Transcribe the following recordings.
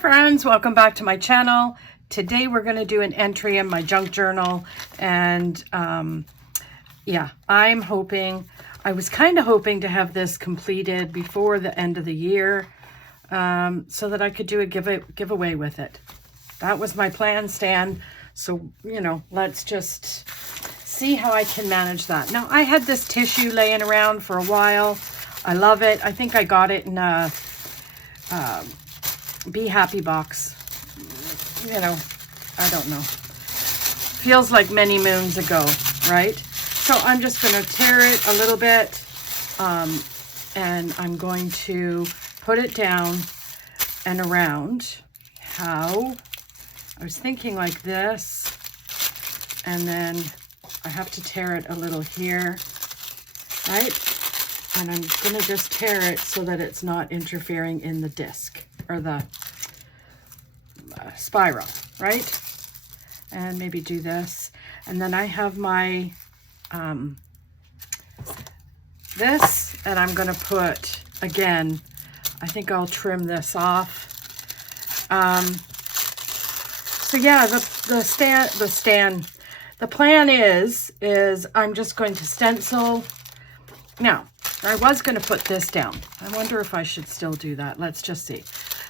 friends, welcome back to my channel. Today we're going to do an entry in my junk journal, and yeah, I was kind of hoping to have this completed before the end of the year, so that I could do a giveaway with it. That was my plan, Stan. So, you know, let's just see how I can manage that. Now, I had this tissue laying around for a while. I love it. I think I got it in a Be Happy box. You know, I don't know. Feels like many moons ago, right? So I'm just going to tear it a little bit, and I'm going to put it down and around. How? I was thinking like this, and then I have to tear it a little here, right? And I'm going to just tear it so that it's not interfering in the disc or the spiral, right? And maybe do this. And then I have my this, and I'm going to put, again, I think I'll trim this off. So yeah, the plan is I'm just going to stencil. Now, I was going to put this down. I wonder if I should still do that. Let's just see.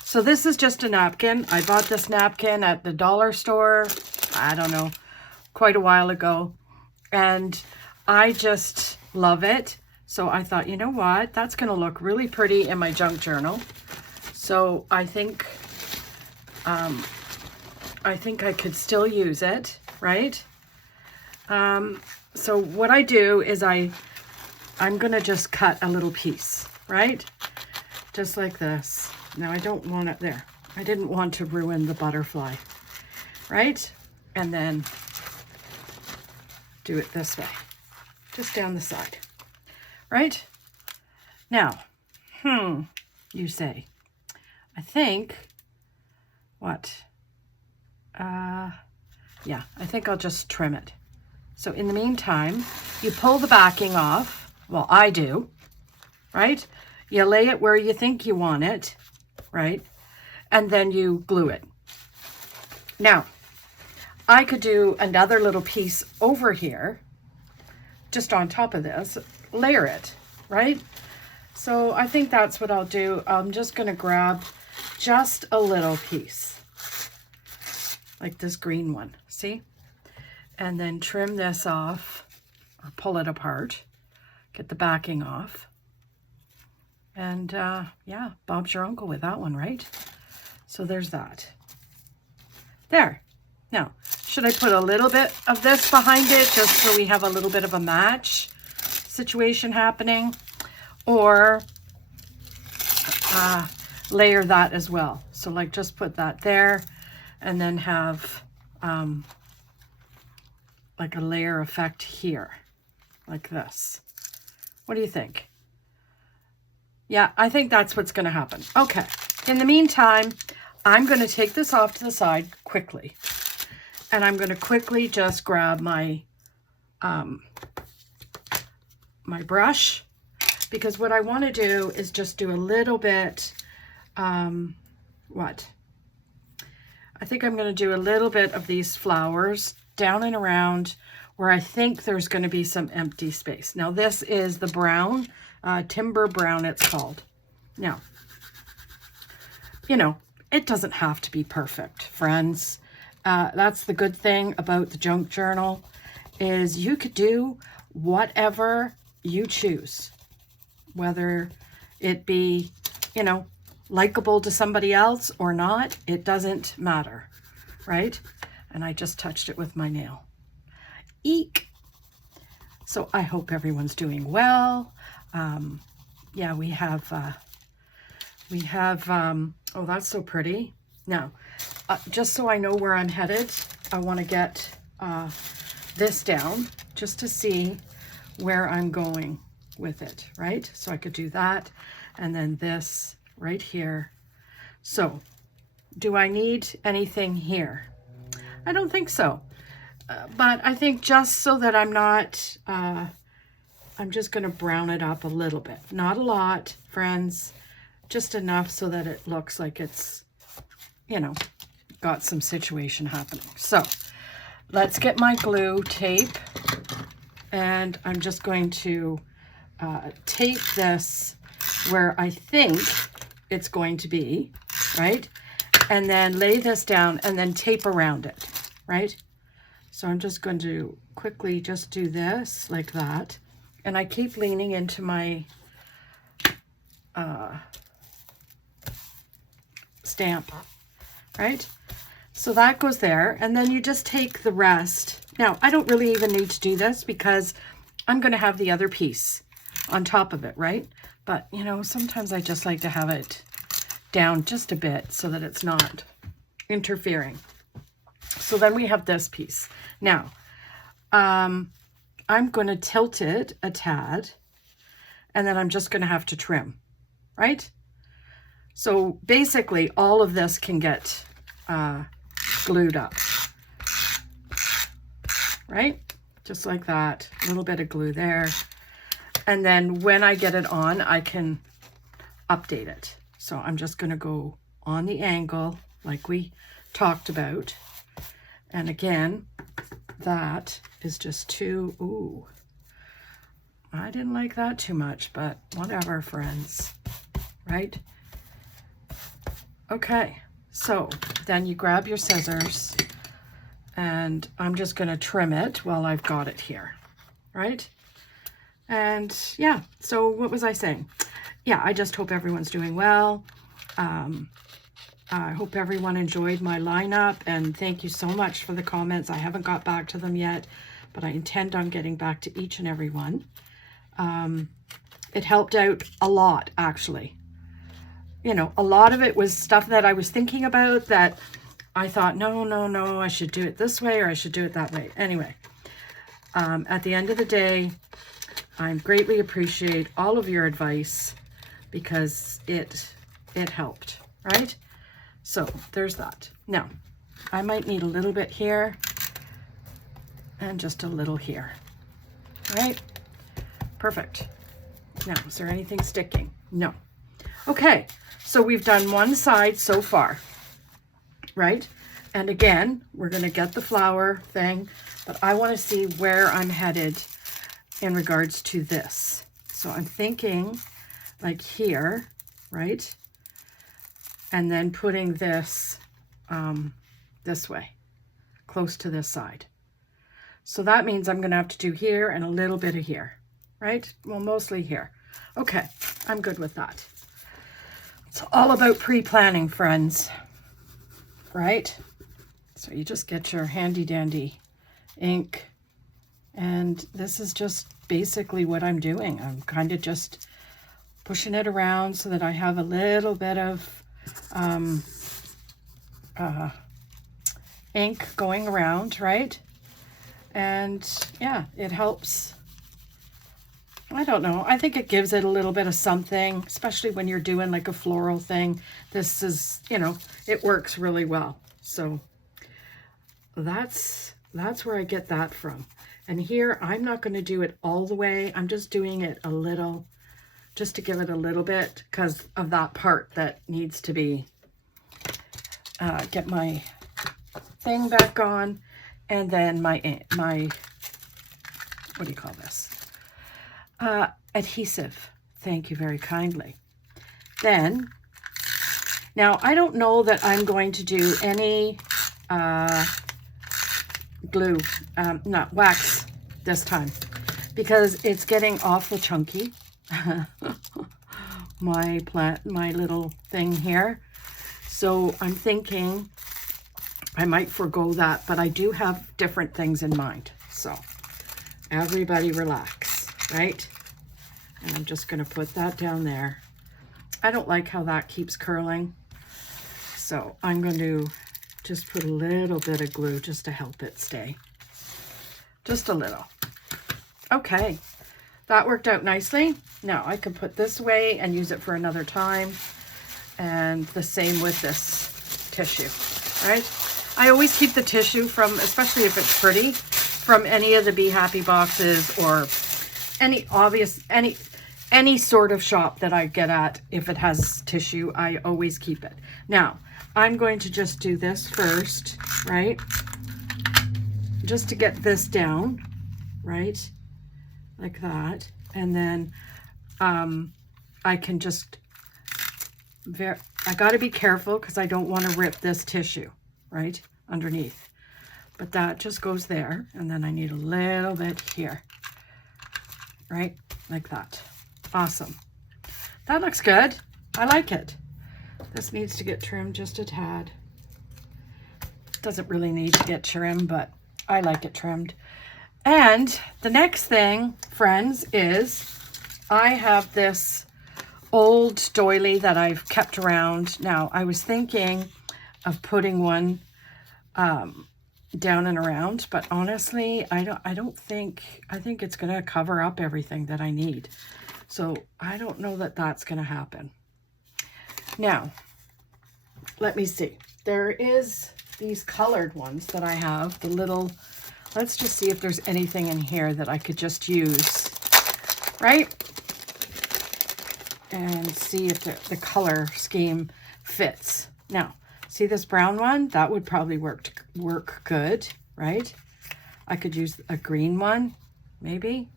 So this is just a napkin. I bought this napkin at the dollar store, I don't know, quite a while ago. And I just love it. So I thought, you know what? That's going to look really pretty in my junk journal. So I think I could still use it, right? So what I do is I'm going to just cut a little piece, right? Just like this. Now I don't want it there. I didn't want to ruin the butterfly, right? And then do it this way, just down the side, right? Now, you say, I think, what? Yeah, I think I'll just trim it. So in the meantime, you pull the backing off. Well, I do, right? You lay it where you think you want it, right? And then you glue it. Now, I could do another little piece over here, just on top of this, layer it, right? So I think that's what I'll do. I'm just going to grab just a little piece, like this green one, see? And then trim this off, or pull it apart, get the backing off. And yeah, Bob's your uncle with that one, right? So there's that. There. Now, should I put a little bit of this behind it just so we have a little bit of a match situation happening? Or layer that as well. So like just put that there and then have like a layer effect here, like this. What do you think? Yeah, I think that's what's going to happen. Okay. In the meantime, I'm going to take this off to the side quickly. And I'm going to quickly just grab my my brush, because what I want to do is just do a little bit, what? I think I'm going to do a little bit of these flowers down and around where I think there's going to be some empty space. Now this is the brown, timber brown it's called. Now, you know, it doesn't have to be perfect, friends. That's the good thing about the junk journal, is you could do whatever you choose, whether it be, you know, likable to somebody else or not, it doesn't matter, right? And I just touched it with my nail. Eek! So I hope everyone's doing well. Yeah, we have, oh, that's so pretty. Now, just so I know where I'm headed, I want to get this down just to see where I'm going with it, right? So I could do that, and then this right here. So, do I need anything here? I don't think so. But I think just so that I'm not, I'm just going to brown it up a little bit. Not a lot, friends. Just enough so that it looks like it's, you know, got some situation happening. So let's get my glue tape, and I'm just going to tape this where I think it's going to be, right? And then lay this down and then tape around it, right? So I'm just going to quickly just do this like that. And I keep leaning into my stamp, right? So that goes there, and then you just take the rest. Now, I don't really even need to do this because I'm going to have the other piece on top of it, right? But, you know, sometimes I just like to have it down just a bit so that it's not interfering. So then we have this piece. Now, I'm going to tilt it a tad, and then I'm just going to have to trim, right? So basically all of this can get glued up, right? Just like that, a little bit of glue there. And then when I get it on, I can update it. So I'm just going to go on the angle like we talked about. And again, that is just too, ooh, I didn't like that too much, but whatever, friends, right? Okay, so then you grab your scissors, and I'm just going to trim it while I've got it here, right? And yeah, so what was I saying? Yeah, I just hope everyone's doing well. I hope everyone enjoyed my lineup, and thank you so much for the comments. I haven't got back to them yet, but I intend on getting back to each and every one. It helped out a lot, actually. You know, a lot of it was stuff that I was thinking about that I thought, no, I should do it this way or I should do it that way. Anyway, at the end of the day, I greatly appreciate all of your advice because it helped, right? So there's that. Now, I might need a little bit here and just a little here, right? Perfect. Now, is there anything sticking? No. Okay, so we've done one side so far, right? And again, we're going to get the flower thing, but I want to see where I'm headed in regards to this. So I'm thinking like here, right? And then putting this this way, close to this side. So that means I'm going to have to do here and a little bit of here, right? Well, mostly here. Okay, I'm good with that. It's all about pre-planning, friends, right? So you just get your handy dandy ink, and this is just basically what I'm doing. I'm kind of just pushing it around so that I have a little bit of ink going around, right? And yeah, it helps. I don't know. I think it gives it a little bit of something, especially when you're doing like a floral thing. This is, you know, it works really well. So that's where I get that from. And here, I'm not going to do it all the way. I'm just doing it a little, just to give it a little bit because of that part that needs to be, get my thing back on. And then my, what do you call this? Adhesive. Thank you very kindly. Then, now I don't know that I'm going to do any glue, not wax this time, because it's getting awful chunky. my little thing here. So I'm thinking I might forego that, but I do have different things in mind. So everybody relax, right? And I'm just going to put that down there. I don't like how that keeps curling. So I'm going to just put a little bit of glue just to help it stay. Just a little. Okay, that worked out nicely. Now I can put this away and use it for another time. And the same with this tissue, right? I always keep the tissue from, especially if it's pretty, from any of the Be Happy boxes or any sort of shop that I get at. If it has tissue, I always keep it. Now, I'm going to just do this first, right? Just to get this down, right? Like that. And then I can just, I got to be careful because I don't want to rip this tissue, right? Underneath. But that just goes there. And then I need a little bit here, right? Like that. Awesome. That looks good. I like it. This needs to get trimmed just a tad. Doesn't really need to get trimmed, but I like it trimmed. And the next thing, friends, is I have this old doily that I've kept around. Now, I was thinking of putting one down and around, but honestly, I think it's going to cover up everything that I need. So I don't know that that's going to happen. Now, let me see. There is these colored ones that I have, the little, let's just see if there's anything in here that I could just use, right? And see if the color scheme fits. Now, see this brown one? That would probably work good, right? I could use a green one, maybe.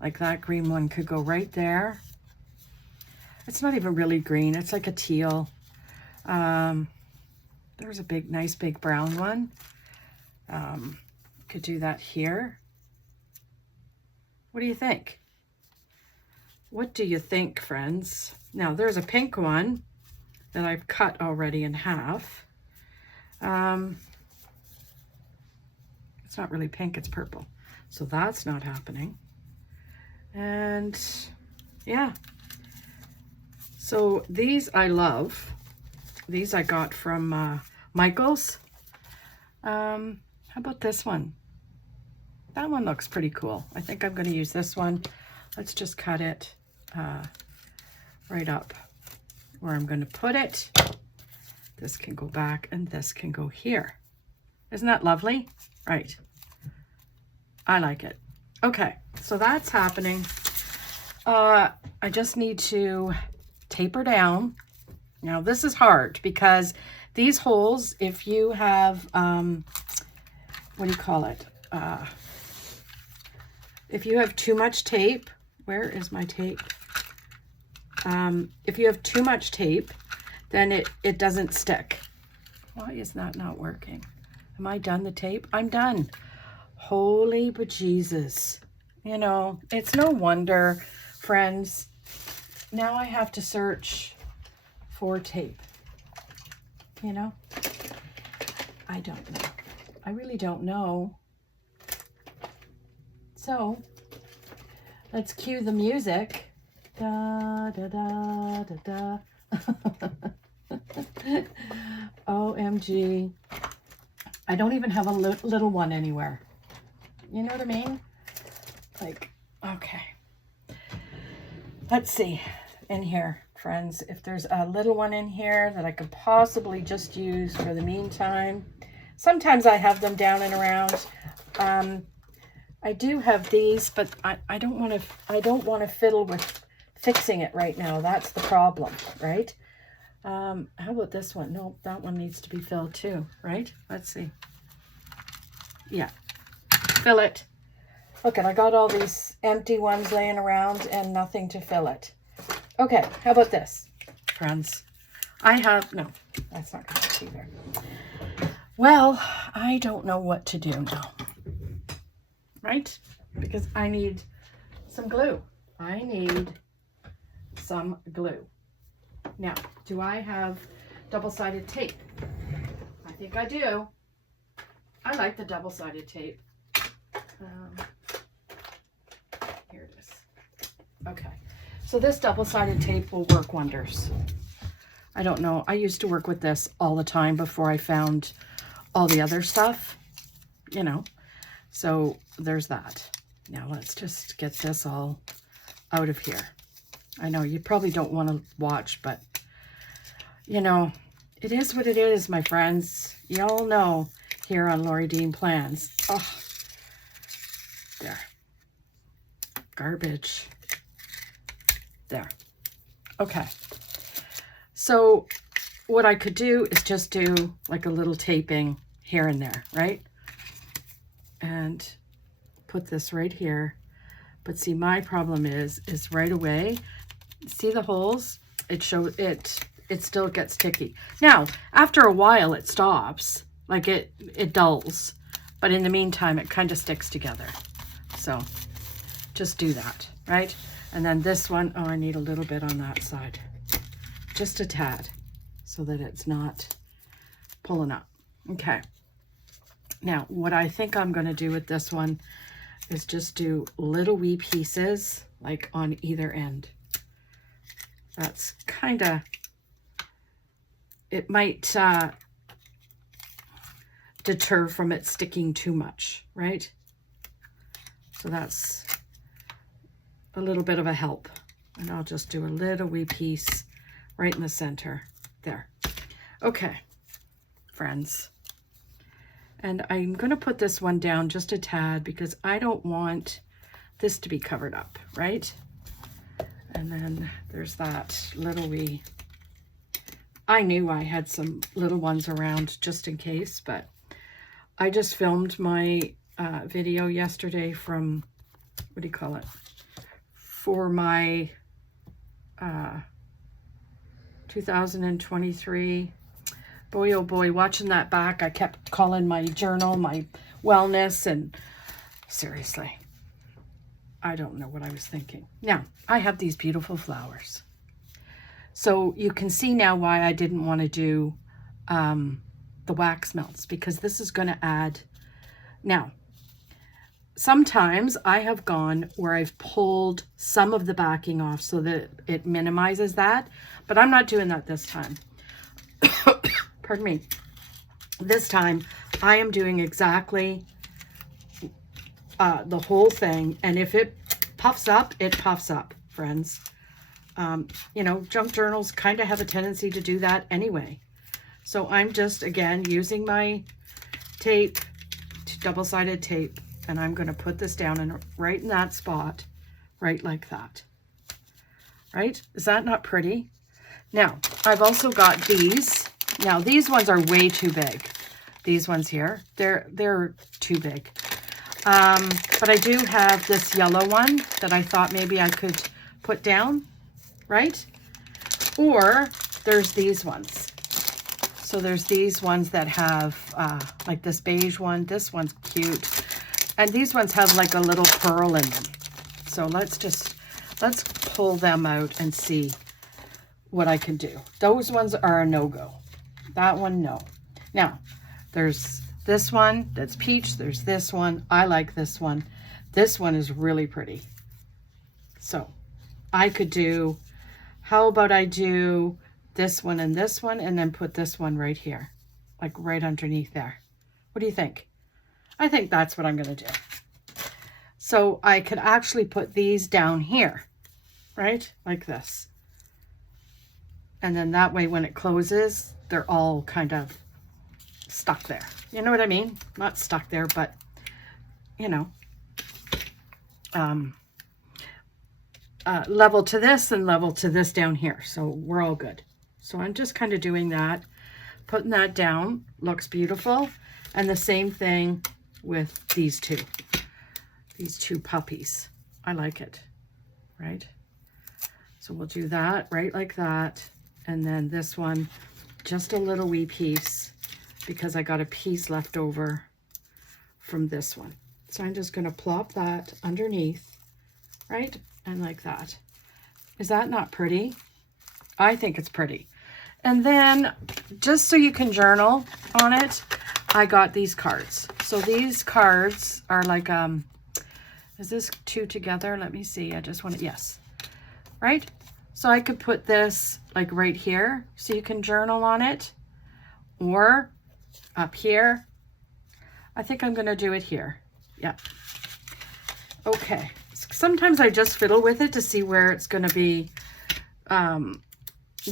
Like that green one could go right there. It's not even really green. It's like a teal. There's a nice big brown one. Could do that here. What do you think? What do you think, friends? Now, there's a pink one that I've cut already in half. It's not really pink, it's purple. So that's not happening. And yeah. So these I love. These I got from Michael's. How about this one? That one looks pretty cool. I think I'm going to use this one. Let's just cut it right up where I'm going to put it. This can go back and this can go here. Isn't that lovely? Right. I like it. Okay, so that's happening. I just need to taper down. Now this is hard because these holes, if you have, what do you call it? If you have too much tape, where is my tape? If you have too much tape, then it doesn't stick. Why is that not working? Am I done the tape? I'm done. Holy bejesus. You know, it's no wonder, friends. Now I have to search for tape. You know? I don't know. I really don't know. So, let's cue the music. Da, da, da, da, da. OMG. I don't even have a little one anywhere. You know what I mean? Like, okay. Let's see in here, friends, if there's a little one in here that I could possibly just use for the meantime. Sometimes I have them down and around. I do have these, but I don't want to fiddle with fixing it right now. That's the problem, right? How about this one? No, that one needs to be filled too, right? Let's see. Yeah, fill it. Look, and I got all these empty ones laying around and nothing to fill it. Okay, how about this, friends? No, that's not going to work either. Well, I don't know what to do now, right? Because I need some glue. I need some glue. Now, do I have double-sided tape? I think I do. I like the double-sided tape. Here it is. Okay. So this double-sided tape will work wonders. I don't know. I used to work with this all the time before I found all the other stuff, you know. So there's that. Now let's just get this all out of here. I know you probably don't want to watch, but you know, it is what it is, my friends. Y'all know here on Loriedeanplans. Oh, there. Garbage. There. Okay. So what I could do is just do like a little taping here and there, right? And put this right here. But see, my problem is right away, see the holes? It still gets sticky. Now, after a while it stops, like it dulls, but in the meantime it kind of sticks together. So just do that, right? And then this one, oh, I need a little bit on that side, just a tad, so that it's not pulling up. Okay. Now, what I think I'm going to do with this one is just do little wee pieces, like on either end. That's kind of, it might deter from it sticking too much, right? So that's a little bit of a help. And I'll just do a little wee piece right in the center there. Okay, friends. And I'm going to put this one down just a tad because I don't want this to be covered up, right? And then there's that little wee, I knew I had some little ones around just in case, but I just filmed my video yesterday from, what do you call it? For my 2023. Boy, oh boy, watching that back, I kept calling my journal my wellness, and seriously, I don't know what I was thinking. Now, I have these beautiful flowers. So you can see now why I didn't want to do the wax melts, because this is going to add. Now, sometimes I have gone where I've pulled some of the backing off so that it minimizes that, but I'm not doing that this time. Pardon me. This time I am doing exactly the whole thing, and if it puffs up, it puffs up, friends. You know, junk journals kind of have a tendency to do that anyway. So I'm just, again, using my tape, double-sided tape, and I'm going to put this down and right in that spot, right like that. Right? Is that not pretty? Now, I've also got these. Now, these ones are way too big. These ones here, they're too big. But I do have this yellow one that I thought maybe I could put down, right? Or there's these ones. So there's these ones that have like this beige one. This one's cute. And these ones have like a little pearl in them. So let's pull them out and see what I can do. Those ones are a no-go. That one, no. Now, there's this one that's peach. There's this one. I like this one. This one is really pretty. So I could do, how about I do this one and then put this one right here, like right underneath there. What do you think? I think that's what I'm going to do. So I could actually put these down here, right? Like this. And then that way when it closes, they're all kind of stuck there. You know what I mean? Not stuck there, but, you know, level to this and level to this down here. So we're all good. So I'm just kind of doing that, putting that down. Looks beautiful. And the same thing with these two puppies. I like it, right? So we'll do that right like that. And then this one, just a little wee piece, because I got a piece left over from this one. So I'm just going to plop that underneath, right? And like that. Is that not pretty? I think it's pretty. And then, just so you can journal on it, I got these cards. So these cards are like, is this two together? Let me see. I just want to, yes. Right? So I could put this like right here so you can journal on it, or up here. I think I'm going to do it here. Yeah. Okay. Sometimes I just fiddle with it to see where it's going to be,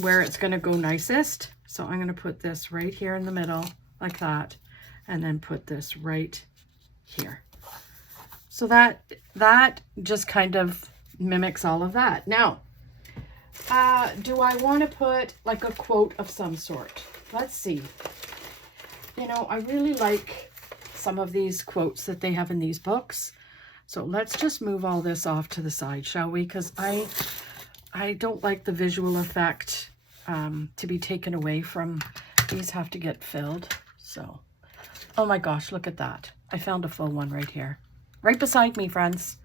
where it's going to go nicest. So I'm going to put this right here in the middle like that, and then put this right here. So that just kind of mimics all of that. Now, Do I want to put like a quote of some sort? Let's see. You know, I really like some of these quotes that they have in these books. So let's just move all this off to the side, shall we? Because I don't like the visual effect to be taken away from. These have to get filled. So, oh my gosh, look at that. I found a full one right here. Right beside me, friends.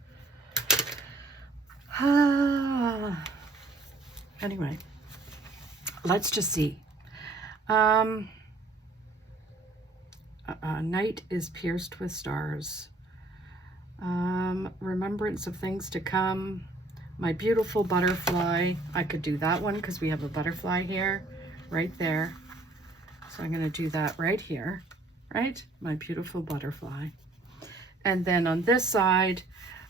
Anyway, let's just see. Night is pierced with stars. Remembrance of things to come. My beautiful butterfly. I could do that one because we have a butterfly here, right there. So I'm going to do that right here, right? My beautiful butterfly. And then on this side,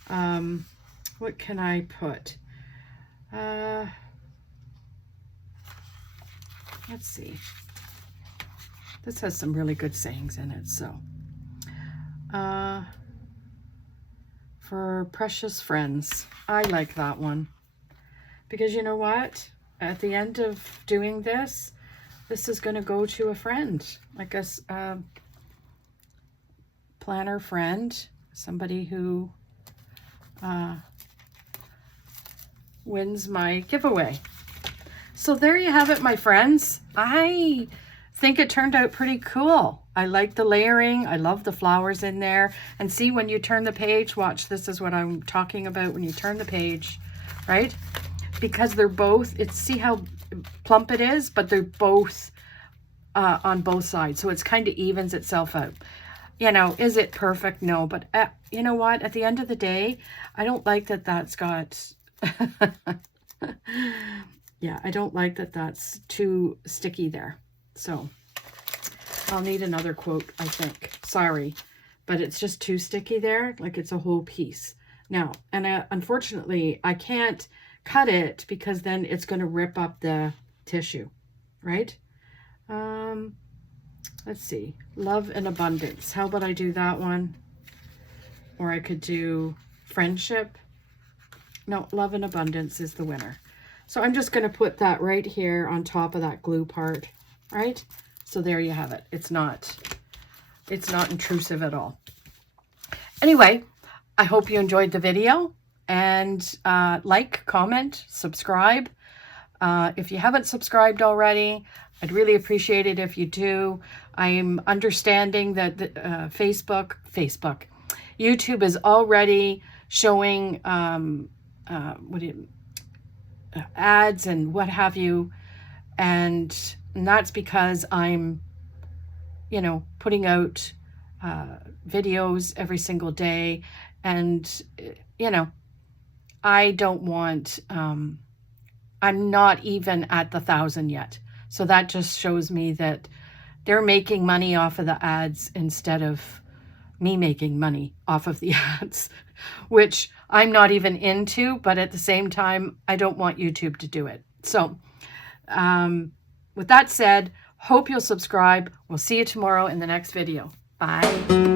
what can I put? Let's see. This has some really good sayings in it. So, for precious friends, I like that one. Because you know what? At the end of doing this, this is going to go to a friend, like a planner friend, somebody who wins my giveaway. So there you have it, my friends. I think it turned out pretty cool. I like the layering. I love the flowers in there. And see, when you turn the page, watch, this is what I'm talking about. When you turn the page, right? Because they're both, see how plump it is, but they're both on both sides. So it's kind of evens itself out. You know, is it perfect? No, but you know what? At the end of the day, I don't like that that's got, yeah, I don't like that that's too sticky there. So I'll need another quote, I think. Sorry, but it's just too sticky there. Like it's a whole piece. Now, and unfortunately, I can't cut it because then it's going to rip up the tissue, right? Let's see. Love and abundance. How about I do that one? Or I could do friendship. No, love and abundance is the winner. So I'm just going to put that right here on top of that glue part, right? So there you have it. It's not intrusive at all. Anyway, I hope you enjoyed the video, and like, comment, subscribe. If you haven't subscribed already, I'd really appreciate it if you do. I'm understanding that YouTube is already showing ads and what have you, and that's because I'm, you know, putting out videos every single day, and you know, I don't want, I'm not even at the 1,000 yet. So that just shows me that they're making money off of the ads instead of me making money off of the ads, which I'm not even into, but at the same time, I don't want YouTube to do it. So with that said, hope you'll subscribe. We'll see you tomorrow in the next video. Bye.